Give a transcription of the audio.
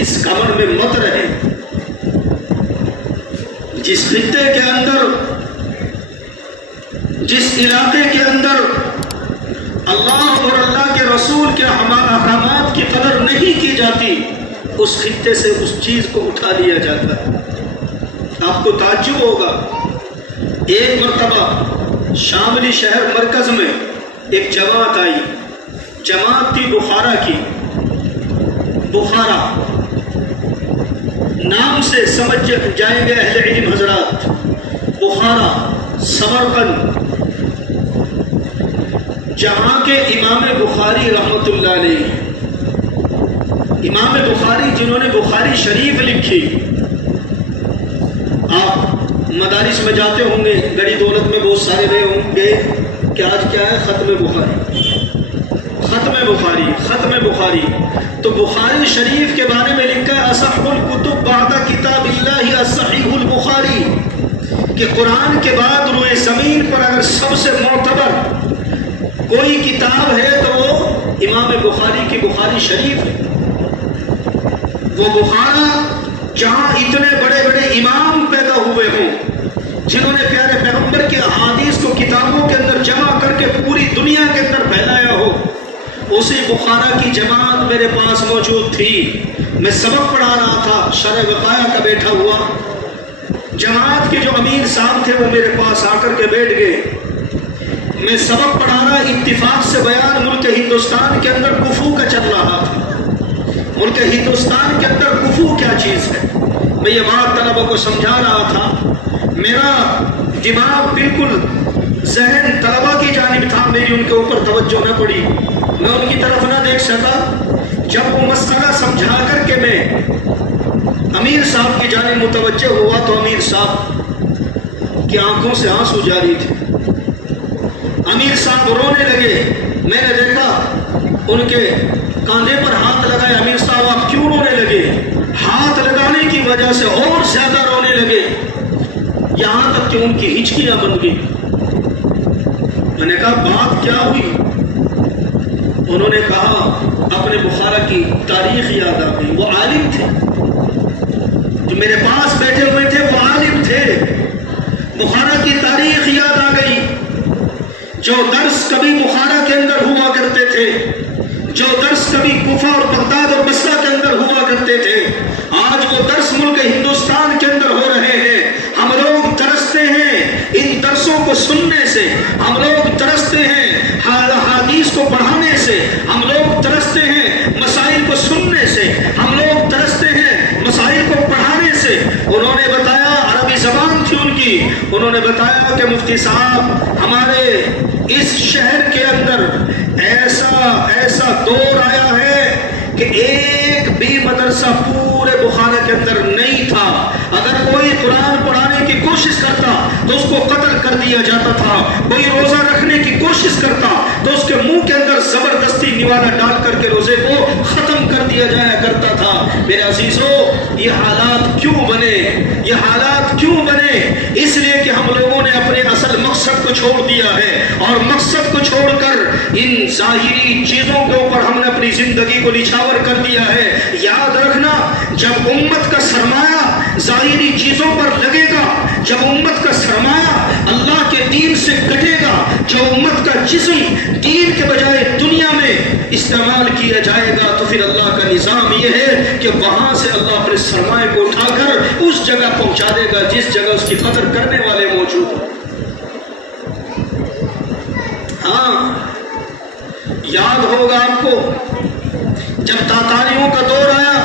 اس کمر میں مت رہے۔ جس خطے کے اندر، جس علاقے کے اندر اللہ اور اللہ کے رسول کے احکامات کی قدر نہیں کی جاتی، اس خطے سے اس چیز کو اٹھا لیا جاتا ہے۔ آپ کو تعجب ہوگا، ایک مرتبہ شاملی شہر مرکز میں ایک جماعت آئی، جماعت تھی بخارا کی۔ بخارا نام سے سمجھ جائیں گے اہل علم حضرات، بخارا، سمرقند، جہاں کے امام بخاری رحمت اللہ علیہ، امام بخاری جنہوں نے بخاری شریف لکھی۔ آپ مدارس میں جاتے ہوں گے، گڑی دولت میں بہت سارے رہے ہوں گے کہ آج کیا ہے، ختم بخاری، ختم بخاری، ختم بخاری۔ تو بخاری شریف کے بارے میں لکھا ہے اصح الکتب بعد کتاب اللہ الصحیح البخاری، کہ قرآن کے بعد روئے زمین پر اگر سب سے معتبر کوئی کتاب ہے تو وہ امام بخاری کی بخاری شریف ہے۔ وہ بخارا جہاں اتنے بڑے بڑے امام پیدا ہوئے ہوں، جنہوں نے پیارے پیغمبر کی احادیث کو کتابوں کے اندر جمع کر کے پوری دنیا کے اندر پھیلایا ہو، اسی بخارا کی جماعت میرے پاس موجود تھی۔ میں سبق پڑھا رہا تھا، شرح وقایہ کا بیٹھا ہوا، جماعت کے جو امیر صاحب تھے وہ میرے پاس آ کر کے بیٹھ گئے۔ میں سبق پڑھا رہا، اتفاق سے بیان ملک ہندوستان کے اندر کفو کا چل رہا تھا۔ ملک ہندوستان کے اندر کفو کیا چیز ہے، میں یہ بات طلبہ کو سمجھا رہا تھا۔ میرا دماغ بالکل ذہن طلبہ کی جانب تھا، میری ان کے اوپر توجہ نہ پڑی، میں ان کی طرف نہ دیکھ سکا۔ جب وہ مسئلہ سمجھا کر کے میں امیر صاحب کی جانب متوجہ ہوا تو امیر صاحب کی آنکھوں سے آنسو جاری تھے۔ امیر صاحب رونے لگے، میں نے دیکھا ان کے کاندھے پر ہاتھ لگایا۔ امیر صاحب آپ کیوں رونے لگے؟ ہاتھ لگانے کی وجہ سے اور زیادہ رونے لگے، یہاں تک کہ ان کی ہچکیاں بن گئی۔ میں نے کہا بات کیا ہوئی؟ انہوں نے کہا اپنے بخارا کی تاریخ یاد آ گئی۔ وہ عالم تھے، جو میرے پاس بیٹھے ہوئے تھے وہ عالم تھے، بخارا کی تاریخ یاد آ گئی۔ جو درس کبھی بخارا کے اندر ہوا کرتے تھے، جو درس کبھی کوفہ اور بغداد اور بصرہ کے اندر ہوا کرتے تھے، آج وہ درس ملک ہندوستان کے اندر ہو رہے ہیں۔ ہم لوگ ترستے ہیں ان درسوں کو سننے سے، ہم لوگ ترستے ہیں حدیث کو پڑھانے سے، ہم لوگ ترستے ہیں مسائل کو سننے سے، ہم لوگ ترستے ہیں مسائل کو پڑھانے سے۔ انہوں نے بتایا، عربی زبان تھی ان کی، انہوں نے بتایا کہ مفتی صاحب ہمارے اس شہر کے اندر ایسا دور آیا ہے کہ ایک بھی مدرسہ پورے بخارا کے اندر نہیں تھا۔ اگر کوئی قرآن پڑھانے کی کوشش کرتا تو اس کو قتل کر دیا جاتا تھا، کوئی روزہ رکھنے کی کوشش کرتا تو اس کے منہ کے اندر زبردستی نوالا ڈال کر کے روزے کو ختم کر دیا جایا کرتا تھا۔ میرے عزیزو، یہ حالات کیوں بنے؟ یہ حالات کیوں بنے؟ اس لیے کہ ہم لوگوں نے اپنے اصل مقصد کو چھوڑ دیا ہے، اور مقصد کو چھوڑ کر ان ظاہری چیزوں کے اوپر ہم نے اپنی زندگی کو نچھاور کر دیا ہے۔ یاد رکھنا، جب امت کا سرمایہ ظاہری چیزوں پر لگے گا، جب امت کا سرمایہ اللہ کے دین سے کٹے گا، جب امت کا جسم دین کے بجائے دنیا میں استعمال کیا جائے گا، تو پھر اللہ کا نظام یہ ہے کہ وہاں سے اللہ اپنے سرمایہ کو اٹھا کر اس جگہ پہنچا دے گا جس جگہ اس کی قدر کرنے والے موجود ہیں۔ ہاں، یاد ہوگا آپ کو جب تاتاریوں کا دور آیا